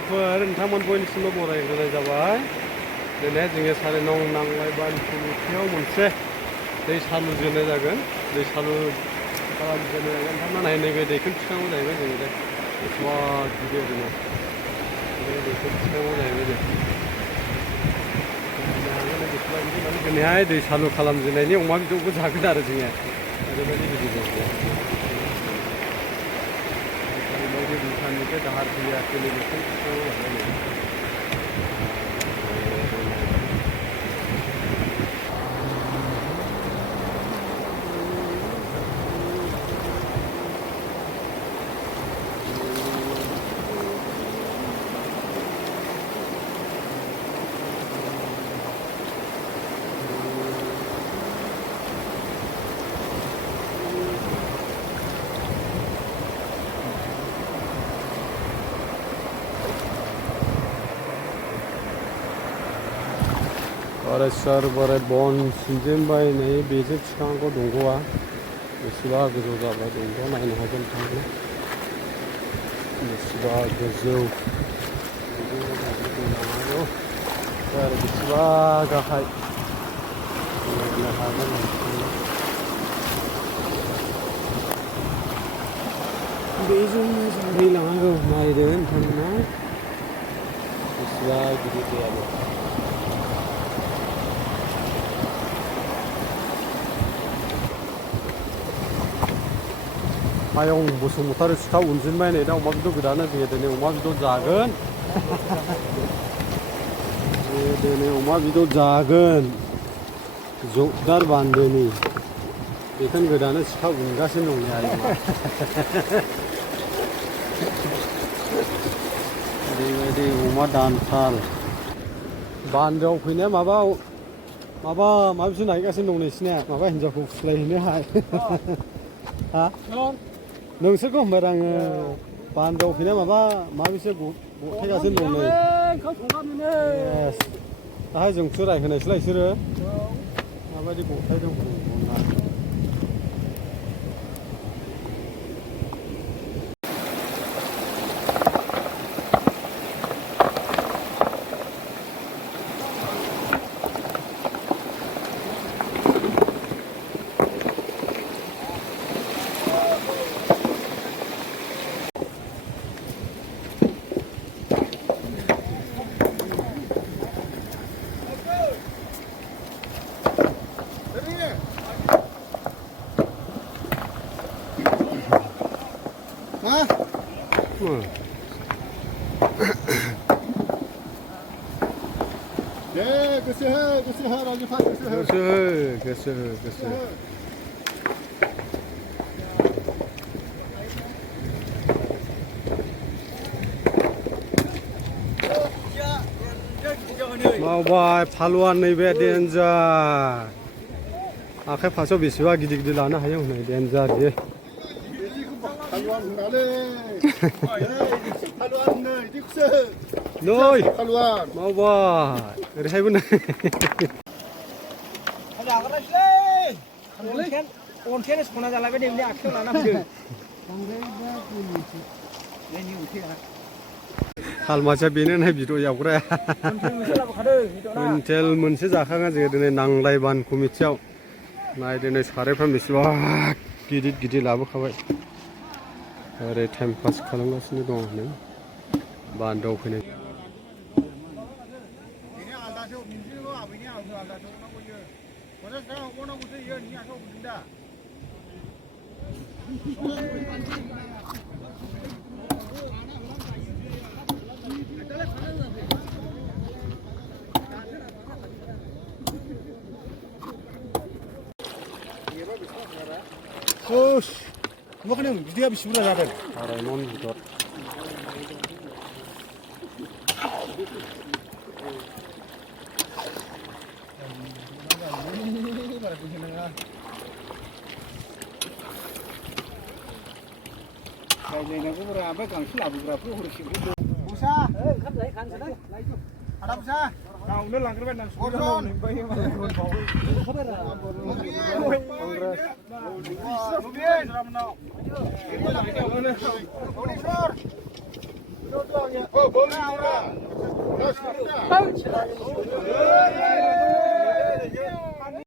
लोगोफोर नोंथांमोन बयनिसिमबो बरायग्रोनाय जाबाय। दिनै जोङो साराय नं नांलाय बानखुमिथियाव मोनसे दै सालु जोनाय जागोन। दै सालु खालामजेननाय जागोन। नोंथांमोना नैबे दैखौ थिखांगौ जाहैबाय जोङो दे बिराद गिदिर ओरैनो बे दैखौ थिखांगौ जाहैबाय दे माने दिनैहाय दै सालु खालामजेननायनि अमा बेदरबो जागोन आरो जोङो ओरैबायदि गिदिर जागोन। भुटाननिफ्राय दाहार फैयाखै नैबेखौ थिखांगौ जाहैबाय। सर बोराय बन सिनजेनबाय नै बेजों थिखांनांगौ दंग'आ बेसेबा गोजौ जाबाय। दंग'आ नायनो हागोन नोंथाङा बेसेबा गोजौ हागौ आरो बेसेबा गाहाय नायनो हागोन बेजोंनो जों दै लांनांगौ नायदो नोंथांमोना बेसेबा गिदिर दैयाबो। आयं बसुमतारी सिखाव उनजेनबाय नै दा अमा बेदर गोदानो जोङो दिनै अमा बेदर जागोन। दिनै अमा बेदर जागोन जगदार बान्दोनि बेखौनो गोदानो सिखाव उनगासिनो दं नै आयंआ। ओरैबायदि अमा दानथाल बान्दोआव फैनाया माबासो नायगासिनो दं नोंसिना माबा हिनजावखौ फुस्लायहैनोहाय। हा नोंसोरखौ होनबाय आङो बान्दोआव फैनाय माबासो गथायगासिनो दं नै। दाहाय जोंसो रायहोनायसैलाय बिसोरो माबायदि गथायदों। गोसो हो रावनिफ्राय गोसो हो मावबाय फालुआन नैबे देन्जार आखाइ फासआव बेसेबा गिदिर गिदिर लानो हायो हनै देन्जार बियो। नै मावबाय ओरैहायबो नै अन्थायानो सना जालायबाय नै आखाइयाव लाना फैदों। हालमाथिया बेनो नाय बिद' एवग्राया कुइन्टेल मोनसे जाखाङा जोङो दिनै नांलाय बानखुमिथियाव नाय दिनै सारायफ्रा बेसेबा गिदिर गिदिर लाबोखाबाय। ओरै टाइम पास खालामगासिनो दं नै बान्दोआव फैनाय। माखाने बिदैया बेसे बुरजा जादों? आराय मन बिदर रायज्लायनांगौ ब्रा ओमफ्राय गांसो लाबोग्राफोर हरसेबो दं। बुसा ओंखाम जाहैखानोसै आदा बुसा गावनो लांग्रोबाय ना Oh, boleh. Ya, sudah.